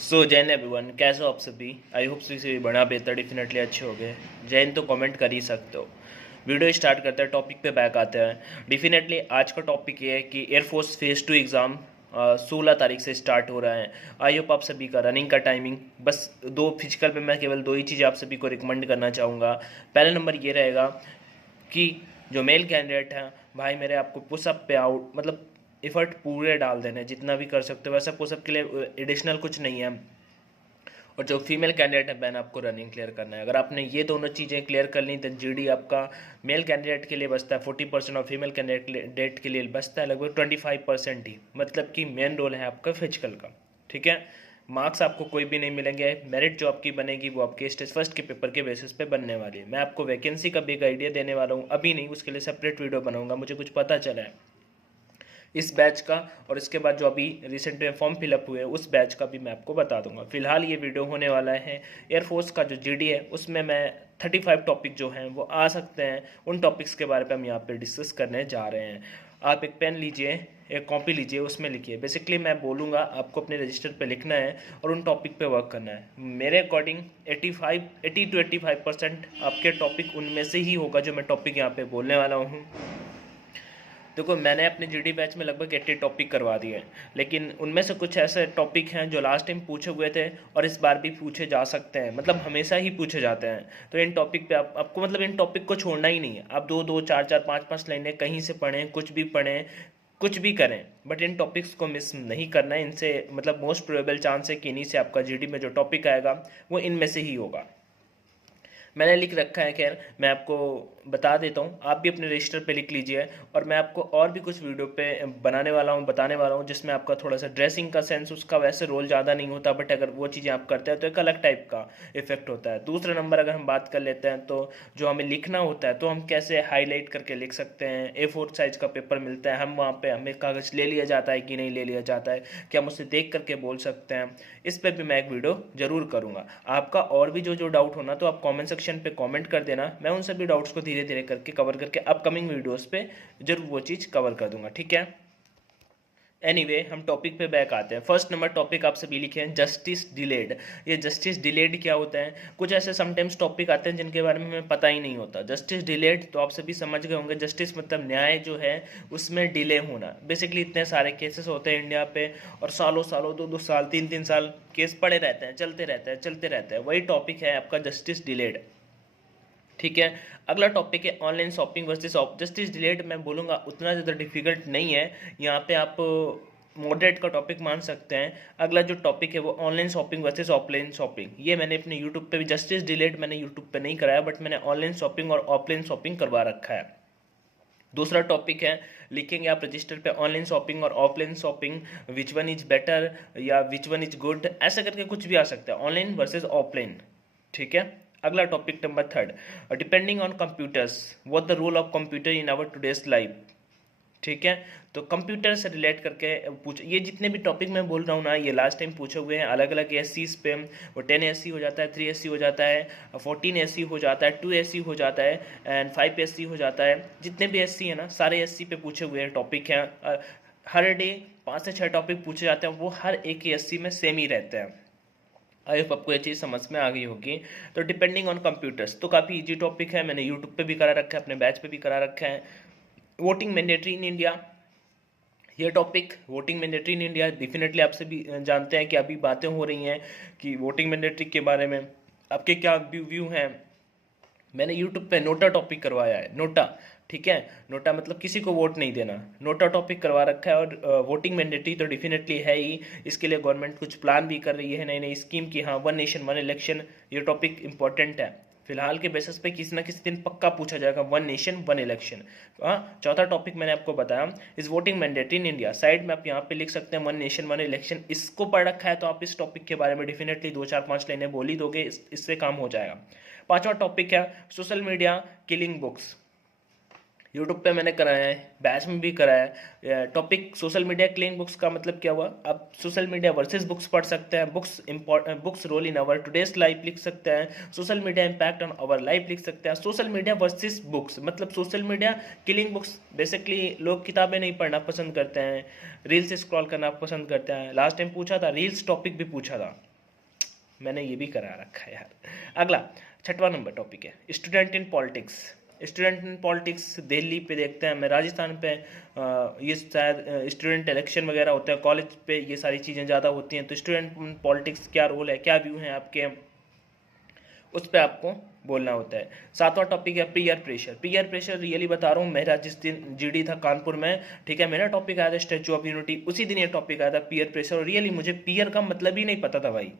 जय हिंद एवरीवन, कैसे हो आप सभी। आई होप सभी बड़ा बेहतर डेफिनेटली अच्छे हो गए। जय हिंद तो कमेंट कर ही सकते हो। वीडियो स्टार्ट करते हैं, टॉपिक पे बैक आते हैं। डेफिनेटली आज का टॉपिक ये है कि एयरफोर्स फेज़ 2 एग्ज़ाम 16 तारीख से स्टार्ट हो रहा है। आई होप आप सभी का रनिंग का टाइमिंग बस दो फिजिकल पे मैं केवल दो ही चीज़ें आप सभी को रिकमेंड करना चाहूँगा। पहला नंबर ये रहेगा कि जो मेल कैंडिडेट हैं भाई मेरे, आपको पुशअप पे आउट मतलब एफर्ट पूरे डाल देने, जितना भी कर सकते हो वैसा। पुशअप के लिए एडिशनल कुछ नहीं है। और जो फीमेल कैंडिडेट है बैन, आपको रनिंग क्लियर करना है। अगर आपने ये दोनों चीज़ें क्लियर कर ली तो जीडी आपका मेल कैंडिडेट के लिए बचता है 40% और फीमेल कैंडिडेट के लिए बचता है लगभग 25% ही। मतलब कि मेन रोल है आपका फिजिकल का। ठीक है, मार्क्स आपको कोई भी नहीं मिलेंगे। मेरिट जो आपकी बनेगी वो आपके स्टेज फर्स्ट के पेपर के बेसिस पे बनने वाली है। मैं आपको वैकेंसी का भी एक आइडिया देने वाला हूँ, अभी नहीं, उसके लिए सेपरेट वीडियो बनाऊंगा। मुझे कुछ पता चला है इस बैच का, और इसके बाद जो अभी रिसेंट में फॉर्म फिलअप हुए उस बैच का भी मैं आपको बता दूंगा। फिलहाल ये वीडियो होने वाला है एयरफोर्स का जो जीडी है, उसमें मैं 35 टॉपिक जो हैं वो आ सकते हैं, उन टॉपिक्स के बारे में हम यहाँ पे डिस्कस करने जा रहे हैं। आप एक पेन लीजिए, एक कॉपी लीजिए, उसमें लिखिए। बेसिकली मैं बोलूँगा आपको अपने रजिस्टर पे लिखना है और उन टॉपिक पे वर्क करना है। मेरे अकॉर्डिंग 80 to 85% आपके टॉपिक उनमें से ही होगा जो मैं टॉपिक यहाँ पे बोलने वाला हूँ। देखो, मैंने अपने जीडी बैच में लगभग 80 टॉपिक करवा दिए हैं, लेकिन उनमें से कुछ ऐसे टॉपिक हैं जो लास्ट टाइम पूछे हुए थे और इस बार भी पूछे जा सकते हैं, मतलब हमेशा ही पूछे जाते हैं। तो इन टॉपिक पे आपको मतलब इन टॉपिक को छोड़ना ही नहीं है। आप दो दो चार चार पाँच पाँच लाइनें कहीं से पढ़ें, कुछ भी पढ़ें, कुछ भी करें, बट इन टॉपिक्स को मिस नहीं करना है। इनसे मतलब मोस्ट प्रोबेबल चांस है कि इन्हीं से आपका जीडी में जो टॉपिक आएगा वो इनमें से ही होगा। मैंने लिख रखा है, खैर मैं आपको बता देता हूँ, आप भी अपने रजिस्टर पे लिख लीजिए। और मैं आपको और भी कुछ वीडियो पे बनाने वाला हूँ, बताने वाला हूँ, जिसमें आपका थोड़ा सा ड्रेसिंग का सेंस, उसका वैसे रोल ज़्यादा नहीं होता, बट अगर वो चीज़ें आप करते हैं तो एक अलग टाइप का इफेक्ट होता है। दूसरा नंबर अगर हम बात कर लेते हैं तो जो हमें लिखना होता है तो हम कैसे हाईलाइट करके लिख सकते हैं। A4 साइज का पेपर मिलता है, हम वहाँ पे हमें कागज़ ले लिया जाता है कि नहीं ले लिया जाता है, क्या हम उसे देख करके बोल सकते हैं। इस पर भी मैं एक वीडियो जरूर करूँगा। आपका और भी जो जो डाउट होना तो आप कमेंट सेक्शन पे कमेंट कर देना, मैं उन सभी डाउट्स को धीरे धीरे करके कवर करके अपकमिंग वीडियोस पे जरूर वो चीज़ कवर कर दूंगा। ठीक है, एनीवे हम टॉपिक पे बैक आते हैं। फर्स्ट नंबर टॉपिक आप सभी लिखे हैं जस्टिस डिलेड। ये जस्टिस डिलेड क्या होता है? कुछ ऐसे समटाइम्स टॉपिक आते हैं जिनके बारे में हमें पता ही नहीं होता। जस्टिस डिलेड तो आप सभी समझ गए होंगे, जस्टिस मतलब न्याय जो है उसमें डिले होना। बेसिकली इतने सारे केसेस होते हैं इंडिया पे और सालों सालों 2-2 साल 3-3 साल केस पड़े रहते हैं, चलते रहते हैं चलते रहते हैं। वही टॉपिक है आपका जस्टिस डिलेड। ठीक है, अगला टॉपिक है online shopping versus justice delayed. मैं बोलूँगा उतना ज़्यादा डिफिकल्ट नहीं है, यहाँ पे आप मॉडरेट का टॉपिक मान सकते हैं। अगला जो टॉपिक है वो online shopping versus offline shopping. ये मैंने अपने यूट्यूब पे भी, जस्टिस डिलेड मैंने यूट्यूब पे नहीं कराया, बट मैंने ऑनलाइन शॉपिंग और ऑफलाइन शॉपिंग करवा रखा है। दूसरा टॉपिक है, लिखेंगे आप रजिस्टर पे ऑनलाइन शॉपिंग और offline shopping, which one is better या विच वन इज गुड, ऐसा करके कुछ भी आ सकता है, ऑनलाइन वर्सेस ऑफलाइन। ठीक है, अगला topic number third, depending on computers, what the role of computer in our today's life. ठीक है, तो कंप्यूटर से रिलेट करके पूछ, ये जितने भी टॉपिक मैं बोल रहा हूँ ना, ये लास्ट टाइम पूछे हुए हैं अलग अलग एससीज पे। वो 10 SC हो जाता है, 3 SC हो जाता है, 14 SC हो जाता है, 2 SC हो जाता है एंड 5 SC हो जाता है। जितने भी SC है ना, सारे SC पे पूछे हुए हैं टॉपिक हैं। हर डे 5 से 6 टॉपिक पूछे जाते हैं, वो हर एक ही SC में सेम ही रहते हैं। आई होप आपको ये चीज़ समझ में आ गई होगी। तो डिपेंडिंग ऑन कंप्यूटर्स तो काफ़ी इजी टॉपिक है, मैंने यूट्यूब पे भी करा रखा है, अपने बैच पे भी करा रखा है। वोटिंग मैंडेटरी इन इंडिया, ये topic voting mandatory in India definitely आपसे भी जानते हैं कि अभी बातें हो रही हैं कि वोटिंग मैंडेटरी के बारे में आपके क्या व्यू हैं। मैंने यूट्यूब पे नोटा टॉपिक करवाया है, नोटा। ठीक है, नोटा मतलब किसी को वोट नहीं देना, नोटा टॉपिक करवा रखा है। और वोटिंग मैंडेटरी तो डेफिनेटली है ही, इसके लिए गवर्नमेंट कुछ प्लान भी कर रही है, नई नई स्कीम की। हाँ, 1 नेशन 1 इलेक्शन, ये टॉपिक इंपॉर्टेंट है। फिलहाल के बेसिस पे किसी ना किसी दिन पक्का पूछा जाएगा 1 नेशन 1 इलेक्शन। हाँ, चौथा टॉपिक मैंने आपको बताया is voting mandatory in India. Side में आप यहाँ पे लिख सकते हैं 1 नेशन 1 इलेक्शन। इसको पढ़ रखा है तो आप इस टॉपिक के बारे में डेफिनेटली 2-4-5 लाइनें बोल ही दोगे, इससे काम हो जाएगा। पांचवा टॉपिक है social media killing books. YouTube पे मैंने कराया है, बैच में भी कराया है। Topic social media killing books का मतलब क्या हुआ, आप सोशल मीडिया वर्सेस बुक्स पढ़ सकते हैं, books role in our today's life लिख सकते हैं, social media impact on our life लिख सकते हैं। सोशल मीडिया वर्सेस बुक्स मतलब social media killing books. Basically लोग किताबें नहीं पढ़ना पसंद करते हैं, रील्स स्क्रॉल करना पसंद करते हैं। लास्ट टाइम पूछा था, रील्स टॉपिक भी पूछा था। मैंने ये भी करा रखा है यार। अगला 6वां नंबर टॉपिक है student in politics. Student in politics Delhi पे देखते हैं, मैं राजस्थान पे ये शायद स्टूडेंट इलेक्शन वगैरह होते हैं, कॉलेज पे ये सारी चीज़ें ज़्यादा होती हैं। तो स्टूडेंट इन पॉलिटिक्स क्या रोल है, क्या व्यू हैं आपके, उस पर आपको बोलना होता है। 7वां टॉपिक है peer pressure. Peer pressure really बता रहा हूँ, मेरा जिस दिन जीडी था कानपुर में, ठीक है, मेरा टॉपिक आया था स्टैचू ऑफ यूनिटी, उसी दिन ये टॉपिक आया था पीयर प्रेशर। और रियली मुझे पीयर का मतलब ही नहीं पता था भाई,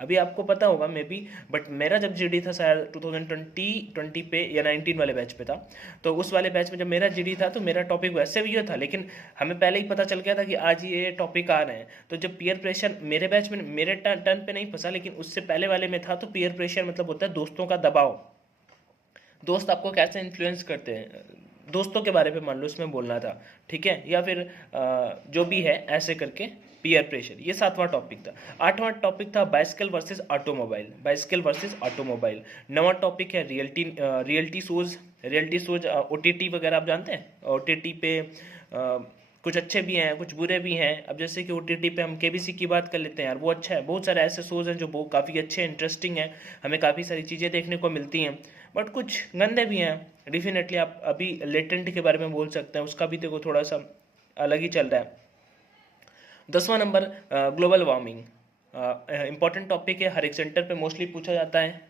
अभी आपको पता होगा मे बी, बट मेरा जब जीडी था शायद 2020 पे या 19 वाले बैच पे था। तो उस वाले बैच में जब मेरा जीडी था तो मेरा टॉपिक वैसे भी ये था, लेकिन हमें पहले ही पता चल गया था कि आज ये टॉपिक आ रहे हैं। तो जब पीयर प्रेशर मेरे बैच में, मेरे टर्न पे नहीं फंसा, लेकिन उससे पहले वाले में था। तो पीयर प्रेशर मतलब होता है दोस्तों का दबाव, दोस्त आपको कैसे इन्फ्लुएंस करते हैं, दोस्तों के बारे में मान लो इसमें बोलना था, ठीक है, या फिर जो भी है ऐसे करके पीयर प्रेशर। ये 7वां टॉपिक था। 8वां टॉपिक था bicycle versus automobile. Bicycle versus automobile. 9वां टॉपिक है reality shows. Reality shows OTT वगैरह आप जानते हैं, ओटीटी पे कुछ अच्छे भी हैं कुछ बुरे भी हैं। अब जैसे कि ओटीटी पे हम केबीसी की बात कर लेते हैं यार, वो अच्छा है। बहुत सारे ऐसे शोज हैं जो बहुत काफ़ी अच्छे इंटरेस्टिंग हैं, हमें काफ़ी सारी चीज़ें देखने को मिलती हैं, बट कुछ गंदे भी हैं। डेफिनेटली आप अभी लेटेंट के बारे में बोल सकते हैं, उसका भी देखो थोड़ा सा अलग ही चल रहा है। 10वां number global warming. Important topic है, हर एक सेंटर पे मोस्टली पूछा जाता है।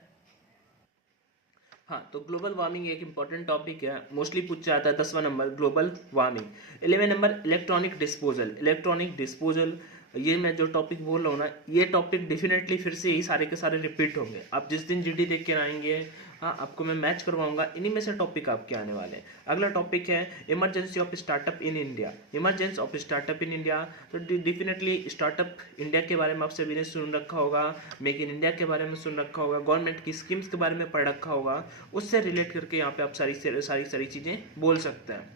हाँ, तो ग्लोबल वार्मिंग एक इंपॉर्टेंट टॉपिक है, मोस्टली पूछा जाता है। 10वां number global warming. 11 number electronic disposal. Electronic disposal, ये मैं जो टॉपिक बोल रहा हूँ ना, ये टॉपिक डेफिनेटली फिर से यही सारे के सारे रिपीट होंगे। आप जिस दिन जीडी देख के आएंगे, हाँ, आपको मैं मैच करवाऊंगा, इन्हीं में से टॉपिक आपके आने वाले हैं। अगला टॉपिक है emergency of startup in India. Emergency of startup in India, तो डेफिनेटली स्टार्टअप इंडिया के बारे में आप सभी ने सुन रखा होगा, मेक इन इंडिया के बारे में सुन रखा होगा, गवर्नमेंट की स्कीम्स के बारे में पढ़ रखा होगा। उससे रिलेट करके यहाँ पे आप सारी चीज़ें बोल सकते हैं।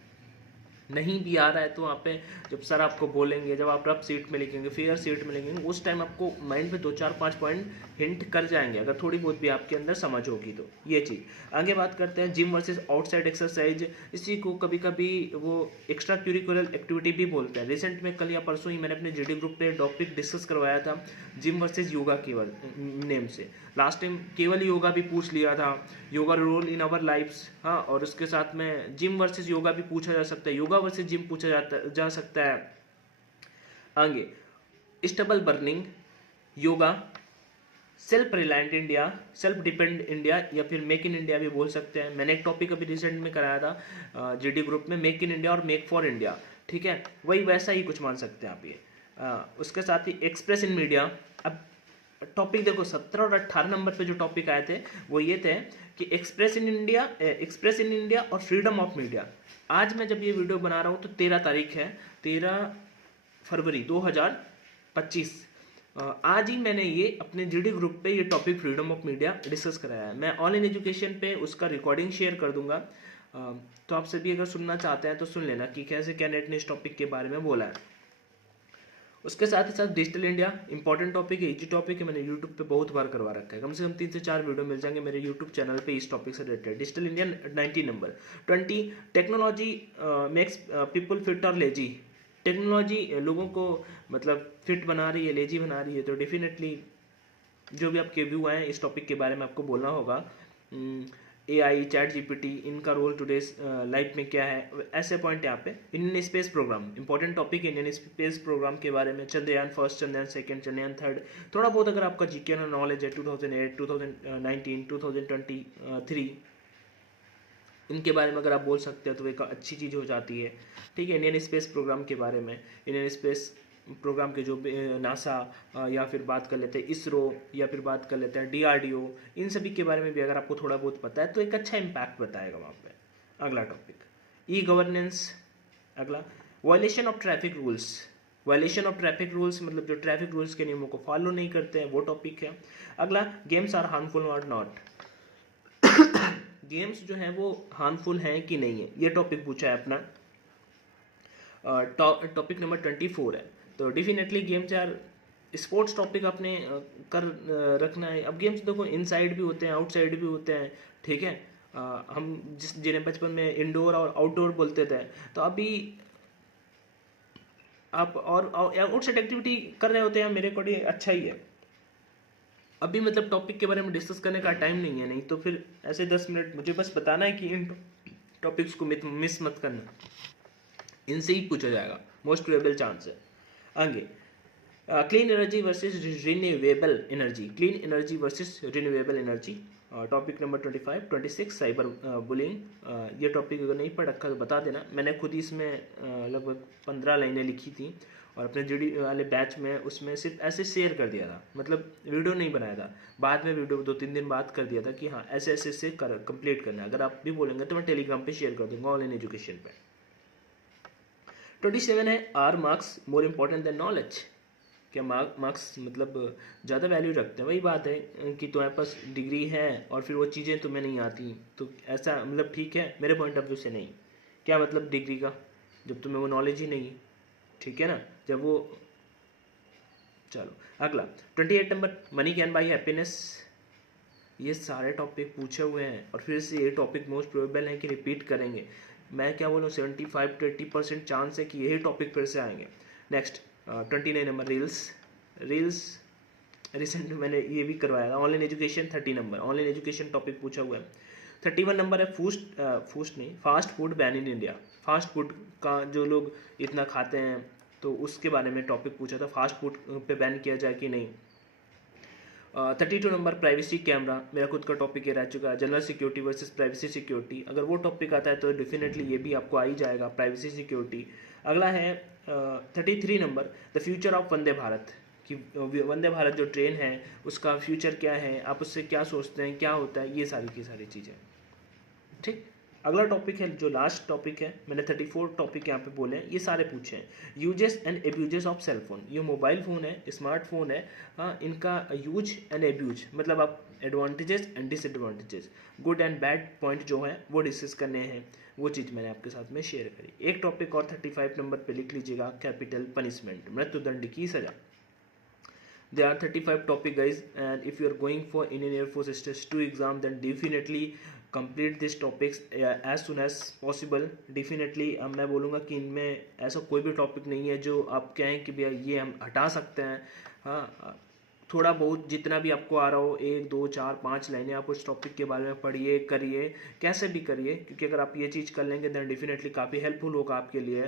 नहीं भी आ रहा है तो वहाँ पे जब सर आपको बोलेंगे, जब आप रफ सीट में लिखेंगे, फेयर सीट में लिखेंगे, उस टाइम आपको माइंड में 2 4 5 पॉइंट हिंट कर जाएंगे, अगर थोड़ी बहुत भी आपके अंदर समझ होगी तो। ये चीज़ आगे बात करते हैं जिम वर्सेस आउटसाइड एक्सरसाइज। इसी को कभी कभी वो एक्स्ट्रा क्यूरिकुलर एक्टिविटी भी बोलते हैं। रिसेंट में कल या परसों ही मैंने अपने जीडी ग्रुप पे टॉपिक डिस्कस करवाया था जिम वर्सेज योगा केवल नेम से। लास्ट टाइम केवल योगा भी पूछ लिया था, yoga role in our lifes, हाँ, और उसके साथ में जिम वर्सेस योगा भी पूछा जा सकता है, योगा वर्सेस जिम पूछा जा सकता है। आगे stable burning, yoga, self reliant India, self depend India, या फिर मेक इन इंडिया भी बोल सकते हैं। मैंने एक टॉपिक अभी रिसेंट में कराया था जीडी ग्रुप में, मेक इन इंडिया और मेक फॉर इंडिया, ठीक है, वही वैसा ही कुछ मान सकते हैं आप ये। उसके साथ ही एक्सप्रेस इन मीडिया। अब टॉपिक देखो 17 और 18 नंबर पे जो टॉपिक आए थे वो ये थे कि एक्सप्रेस इन इंडिया और फ्रीडम ऑफ मीडिया। आज मैं जब ये वीडियो बना रहा हूँ तो 13 तारीख है, 13 फरवरी 2025। आज ही मैंने ये अपने जीडी ग्रुप पे ये topic freedom of media discuss कराया है। मैं ऑनलाइन एजुकेशन पे उसका रिकॉर्डिंग शेयर कर दूंगा, तो आप सभी अगर सुनना चाहते हैं तो सुन लेना कि कैसे क्या नेट ने इस टॉपिक के बारे में बोला है। उसके साथ ही साथ डिजिटल इंडिया इंपॉर्टेंट टॉपिक है, इजी टॉपिक है, मैंने यूट्यूब पे बहुत बार करवा रखा है, कम से कम 3 से 4 वीडियो मिल जाएंगे मेरे यूट्यूब चैनल पे इस टॉपिक से related. Digital India 19 number. 20 technology makes people fit और लेजी। टेक्नोलॉजी लोगों को मतलब फिट बना रही है, लेजी बना रही है, तो डेफिनेटली जो भी आपके व्यू आए इस टॉपिक के बारे में आपको बोलना होगा। AI, चैट जीपीटी, इनका रोल टुडेस लाइफ में क्या है, ऐसे पॉइंट यहाँ पे। Indian space programme important topic है, इंडियन स्पेस प्रोग्राम के बारे में। Chandrayaan first, Chandrayaan second, Chandrayaan third, थोड़ा बहुत अगर आपका जीके नॉलेज है 2008, 2019, 2023 इनके बारे में अगर आप बोल सकते हैं तो एक अच्छी चीज़ हो जाती है, ठीक है। इंडियन स्पेस प्रोग्राम के बारे में, इंडियन स्पेस प्रोग्राम के जो नासा, या फिर बात कर लेते हैं इसरो, या फिर बात कर लेते हैं DRDO, इन सभी के बारे में भी अगर आपको थोड़ा बहुत पता है तो एक अच्छा इम्पैक्ट बताएगा वहाँ पे। अगला टॉपिक ई गवर्नेंस। अगला violation of traffic rules. Violation of traffic rules मतलब जो ट्रैफिक रूल्स के नियमों को फॉलो नहीं करते हैं, वो टॉपिक है। अगला गेम्स आर हार्मफुल और नॉट। गेम्स जो हैं वो हार्मफुल हैं कि नहीं है, ये टॉपिक पूछा है अपना। टॉपिक नंबर 24 है। तो डेफिनेटली गेम्स यार स्पोर्ट्स टॉपिक आपने कर रखना है। अब गेम्स देखो इनसाइड भी होते हैं, आउटसाइड भी होते हैं, ठीक है। हम जिन्हें बचपन में इंडोर और आउटडोर बोलते थे, तो अभी आप और आउटसाइड एक्टिविटी कर रहे होते हैं, मेरे अकॉर्डिंग अच्छा ही है। अभी मतलब टॉपिक के बारे में डिस्कस करने का टाइम नहीं है, नहीं तो फिर ऐसे 10 मिनट मुझे बस बताना है कि इन टॉपिक्स को मिस मत करना, इनसे ही पूछा जाएगा, मोस्ट प्रोबेबल चांस है। आगे clean energy versus renewable energy, clean energy versus renewable energy, topic number 25 26 cyber bullying. ये टॉपिक अगर नहीं पढ़ रखा तो बता देना, मैंने खुद ही इसमें लगभग 15 लाइनें लिखी थी और अपने जीडी वाले बैच में उसमें सिर्फ ऐसे शेयर कर दिया था, मतलब वीडियो नहीं बनाया था, बाद में वीडियो 2-3 दिन बाद कर दिया था कि हाँ ऐसे ऐसे से कर कंप्लीट करना है। अगर आप भी बोलेंगे तो मैं टेलीग्राम पे शेयर कर दूंगा ऑनलाइन एजुकेशन पे। 27 है are marks more important than knowledge, क्या मार्क्स मतलब ज़्यादा वैल्यू रखते हैं? वही बात है कि तुम्हारे पास डिग्री है और फिर वो चीज़ें तुम्हें नहीं आती, तो ऐसा मतलब ठीक है मेरे पॉइंट ऑफ व्यू से नहीं। क्या मतलब डिग्री का जब तुम्हें वो नॉलेज ही नहीं है, ठीक है ना, जब वो। चलो अगला 28 number, money can buy happiness. ये सारे टॉपिक पूछे हुए हैं और फिर से ये टॉपिक मोस्ट प्रोबेबल है कि रिपीट करेंगे। मैं क्या बोलूँ 75 to 80% चांस है कि यही टॉपिक फिर से आएंगे। नेक्स्ट 29 नंबर, रील्स रिसेंट मैंने ये भी करवाया था। Online education 30 number, online education topic पूछा हुआ है। 31 नंबर है fast food ban in India, fast food का जो लोग इतना खाते हैं तो उसके बारे में टॉपिक पूछा था, फास्ट फूड पे बैन किया जाए कि नहीं। 32 नंबर, प्राइवेसी कैमरा, मेरा खुद का टॉपिक ये रह चुका है, general security versus privacy security. अगर वो टॉपिक आता है तो डेफिनेटली ये भी आपको आ ही जाएगा, प्राइवेसी सिक्योरिटी। अगला है 33 number, the future of Vande Bharat, कि वंदे भारत जो ट्रेन है उसका फ्यूचर क्या है, आप उससे क्या सोचते हैं, क्या होता है, ये सारी की सारी चीज़ें। ठीक, अगला टॉपिक है जो लास्ट टॉपिक है, मैंने 34 टॉपिक यहाँ पे बोले हैं, ये सारे पूछे हैं। Uses and abuses of cell phone, ये मोबाइल फ़ोन है, स्मार्टफोन है, हाँ, इनका यूज एंड एब्यूज मतलब आप advantages and disadvantages, good and bad point जो है वो डिस्कस करने हैं, वो चीज़ मैंने आपके साथ में शेयर करी। एक टॉपिक और 35 नंबर पर लिख लीजिएगा, कैपिटल पनिशमेंट, मृत्युदंड की सजा। There are 35 topic guys, and if you are going for Indian Air Force SS2 exam then definitely complete these topics as soon as possible. Definitely मैं बोलूँगा कि इनमें ऐसा कोई भी टॉपिक नहीं है जो आप कहें कि भैया ये हम हटा सकते हैं। हाँ, थोड़ा बहुत जितना भी आपको आ रहा हो, 1 2 4 5 लाइनें आप उस टॉपिक के बारे में पढ़िए, करिए, कैसे भी करिए, क्योंकि अगर आप ये चीज़ कर लेंगे देन डेफिनेटली काफ़ी हेल्पफुल होगा आपके लिए।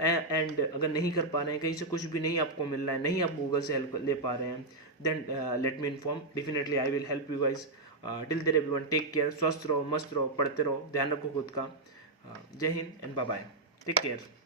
एंड अगर नहीं कर पा रहे हैं, कहीं से कुछ भी नहीं आपको मिल रहा है, नहीं आप गूगल से हेल्प ले पा रहे हैं, then let me inform, definitely I will help you guys. Till there everyone, take care, स्वस्थ रहो, मस्त रहो, पढ़ते रहो, ध्यान रखो खुद का। Jai Hind and bye bye, take care.